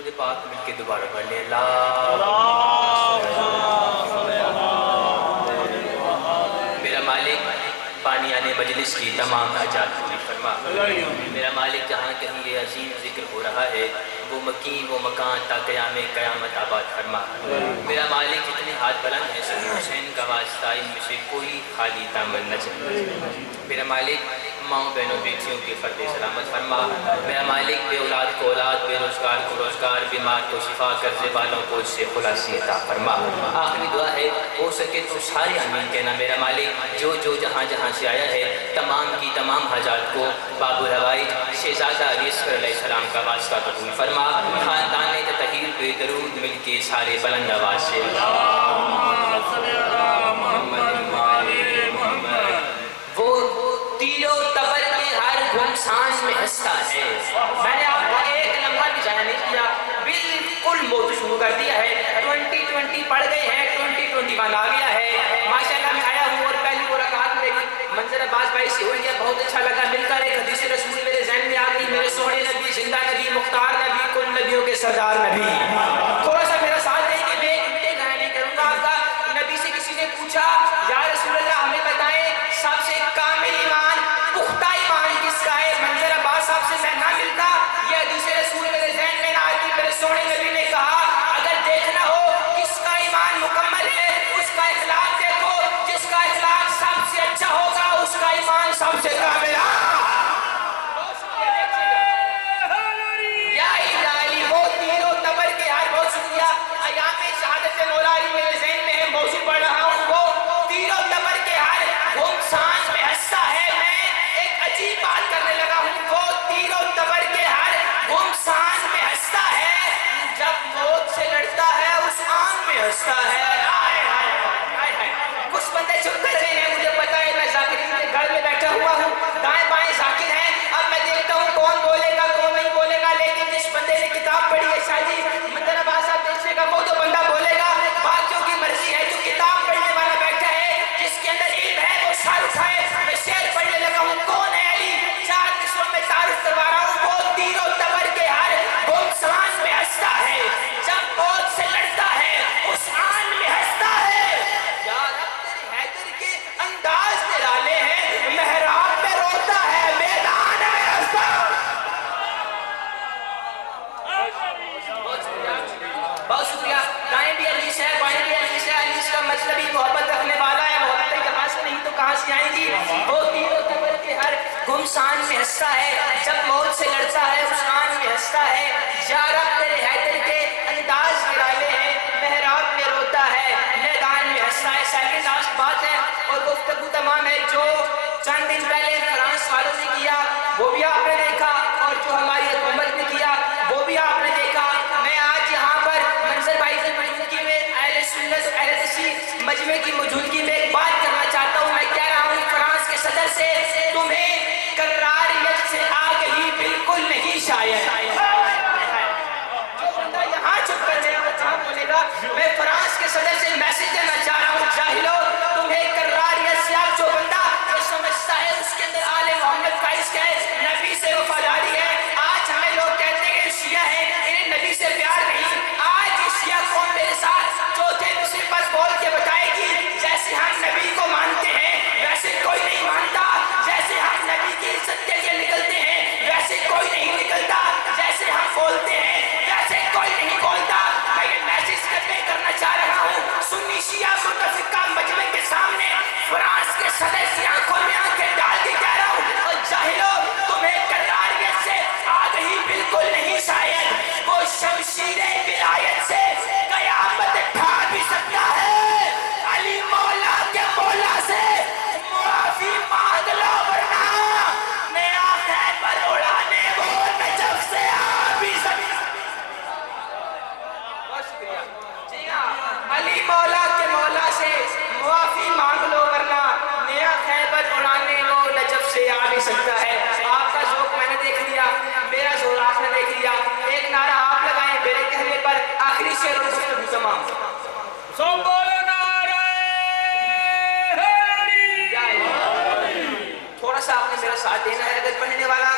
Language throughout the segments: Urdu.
درود پاک مل کے دوبارہ پڑھ لیں. میرا مالک پانی آنے مجلس کی تمام حاجات پوری فرما. میرا مالک جہاں کہیں یہ عظیم ذکر ہو رہا ہے وہ مکین وہ مکان تا قیام قیامت آباد فرما. میرا مالک اتنے ہاتھ بلند ہیں سید حسین کا واسطہ ان میں سے کوئی خالی دامن نہ چلے. میرا مالک ماؤں بہنوں بیٹیوں کی فرد سلامت فرما. میرا مالک بے اولاد کو اولاد، بے روزگار کو روزگار، بیمار کو شفا، قرضے والوں کو اس سے خلاصی عطا فرما. آخری دعا ہے ہو سکے تو سارے آمین کہنا. میرا مالک جو جو جہاں جہاں سے آیا ہے تمام کی تمام حاجات کو باب الحوائج شہزادہ علی اصغر علیہ السلام کا واسطہ قبول فرما. خاندان تطہیر پہ درود مل کے سارے بلند آواز سے سانس میں ہنستا ہے. میں نے آپ کو ایک لمحہ بھی ضائع نہیں کیا، بالکل موضوع شروع کر دیا ہے. 2020 پڑھ گئے ہیں، 2021 آ گیا ہے. ماشاءاللہ میں آیا ہوں اور پہلی ملاقات میری منظر عباس بھائی سے ہوئی ہے، بہت اچھا لگا مل کر. ایک حدیث رسول میرے ذہن میں آ گئی، میرے سونے نبی، زندہ نبی، مختار نبی، کل نبیوں کے سردار نبی. تھوڑا سا میرا ساتھ دیں کہ میں ایک منٹ ضائع نہیں کروں گا آپ کا. نبی سے کسی نے پوچھا یا رسول اللہ ہمیں بتائیں سب سے کامل ایمان، پختہ ایمان کس کا ہے؟ منظر عباس صاحب سے میں نہ ملتا. یہ حدیث رسول میرے ذہن میں نہ آتی. میرے سونے نبی نے کہا اگر دیکھنا ہو کس کا ایمان مکمل ہے اس کا اخلاق دیکھو، جس کا اخلاق سب سے اچھا ہوگا اس کا ایمان سب سے کامل ہے. یا الہی وہ تینوں تبر کے ہر بہت شکریہ. ایام شہادت مولا علی میرے ذہن میں ہے، موضوع پڑھ رہا ہوں. وہ تینوں تبر کے ہر وہ سانس میں ہنستا ہے. میں ایک عجیب بات کرنے لگا ہوں. وہ تینوں تبر کے ہر وہ سانس میں ہنستا ہے، جب موت سے لڑتا ہے اس آن میں ہنستا ہے. کچھ بندے چپ کر رہے ہیں، مجھے پتا ہے میں ذاکرین کے گھر میں بیٹھا ہوا ہوں، دائیں بائیں ذاکر ہیں. اب میں دیکھتا ہوں کون بولے گا کون نہیں بولے گا. لیکن جس بندے نے کتاب پڑھی ہے شاہ جی منظر عباس صاحب دیکھنے کا وہ تو بندہ بولے گا. باقیوں کی مرضی ہے. جو کتاب پڑھنے والا بیٹھا ہے جس کے اندر علم ہے وہ سر اٹھائے. میں شعر پڑھنے لگا ہوں. کون ہے علی؟ 4 مصروں میں تعارف کروا رہا ہوں. وہ تینوں تبر کے ہر وہ سانس میں ہنستا ہے، جب موت سے لڑتا ہے اس آن میں ہنستا ہے. یا رب تیرے حیدر کے انداز نرالے ہیں، محراب میں روتا ہے میدان میں ہنستا. بہت شکریہ. دائیں بھی علیش ہے، بائیں بھی علیش ہے. علیش کا مطلب ہی محبت رکھنے والا ہے. محبت جہاں سے نہیں تو کہاں سے آئیں گی. وہ تینوں تبر کے ہر گم سان میں ہنستا ہے، جب موت سے لڑتا ہے اس آن میں ہنستا ہے. یا رب تیرے حیدر کے انداز نرالے ہیں، محراب میں روتا ہے میدان میں ہنستا ہے. سیکنڈ لاسٹ بات ہے اور گفتگو تمام ہے. جو چند دن پہلے فرانس والوں نے کیا وہ بھی آپ نے دیکھا، اور جو ہماری حکومت نے کیا وہ بھی آپ نے دیکھا. میں آج یہاں پر منظر بھائی کی موجودگی میں اہل سنت اہل تشیع مجمع کی موجودگی میں ایک بات کرنا چاہتا ہوں. میں کہہ رہا ہوں فرانس کے صدر سے تمہیں قراریت سے آگہی بالکل نہیں شاید. جو بندہ یہاں چپ کر جائے وہ جہاں بولے گا. میں فرانس کے صدر سے میسج دینا چاہ رہا ہوں. جاہلو تمہیں قراریت سے آپ جو بندہ یہ سمجھتا ہے اس کے اندر آل محمد کا عشق ہے، نبی سے وفاداری ہے. آج ہمیں لوگ کہتے ہیں کہ شیعہ ہیں انہیں نبی سے پیار نہیں. آج یہ شیعہ قوم میرے ساتھ چوتھے مصر پر بول کے بتائے گی جیسے ہم نبی کو مانتے ہیں ویسے کوئی نہیں مانتا، جیسے ہم نبی کی عزت کے لیے نکلتے ہیں ویسے کوئی نہیں نکلتا، جیسے ہم بولتے ہیں ویسے کوئی نہیں بولتا. میں یہ میسج کنوے کرنا چاہ رہا ہوں سنی شیعہ متفقہ مجمع کے سامنے فرانس کے صدر کی آنکھوں میں آنکھیں ڈال کے کہہ رہا ہوں اور جاہلو تمہیں قراریت سے آگہی بالکل نہیں شاید. وہ شمشیر ولایت سے قیامت اٹھا بھی سکتا ہے. علی مولا کے مولا سے معافی مانگ لو ورنہ نیا خیبر اڑانے وہ نجف سے آ بھی سکتا. بہت شکریہ. جی ہاں، علی مولا کے مولا سے معافی مانگ لو ورنہ نیا خیبر اڑانے وہ نجف سے آ بھی سکتا ہے. آپ کا ذوق میں نے دیکھ لیا، میرا ذوق آپ نے دیکھ لیا. ایک نعرہ آپ لگائیں میرے کہنے پر. آخری شعر اور گفتگو تمام. تھوڑا سا آپ نے میرا ساتھ دینا ہے. اگر پڑھنے والا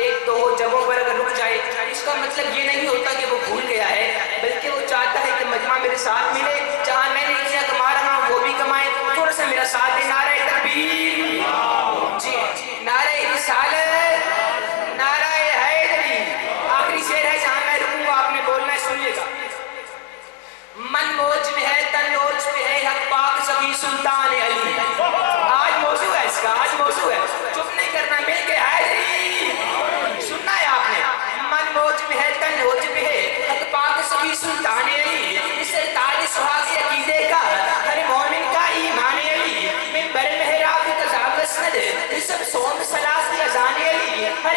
ایک دو جگہوں پر اگر رک جائے اس کا مطلب یہ نہیں ہوتا کہ وہ بھول ساتھ ملے، جہاں میں نے کیا کما رہا ہوں وہ بھی کمائیں، تھوڑا سا میرا ساتھ دے، نعرہ تکبیر، جی نعرہ رسالت، نعرہ حیدری۔ آخری شعر ہے جہاں میں رکوں گا، آپ نے بولنا ہے، سنیے گا۔ من موج میں ہے، تن لوچ میں ہے، حق پاک سبھی سلطان علی۔ آج موضوع ہے اس کا، آج موضوع ہے، چپ نہیں کرنا، مل کے حیدری سننا ہے آپ نے۔ من موج میں ہے، تن لوچ میں ہے، حق پاک سبھی سلطان علی۔ اسے تاج سہاگ عقیدے کا، ہر مومن کا ایمان علی۔ ممبر محراب قضا مسند، سب سوم صلاۃ اذان علی۔ ہر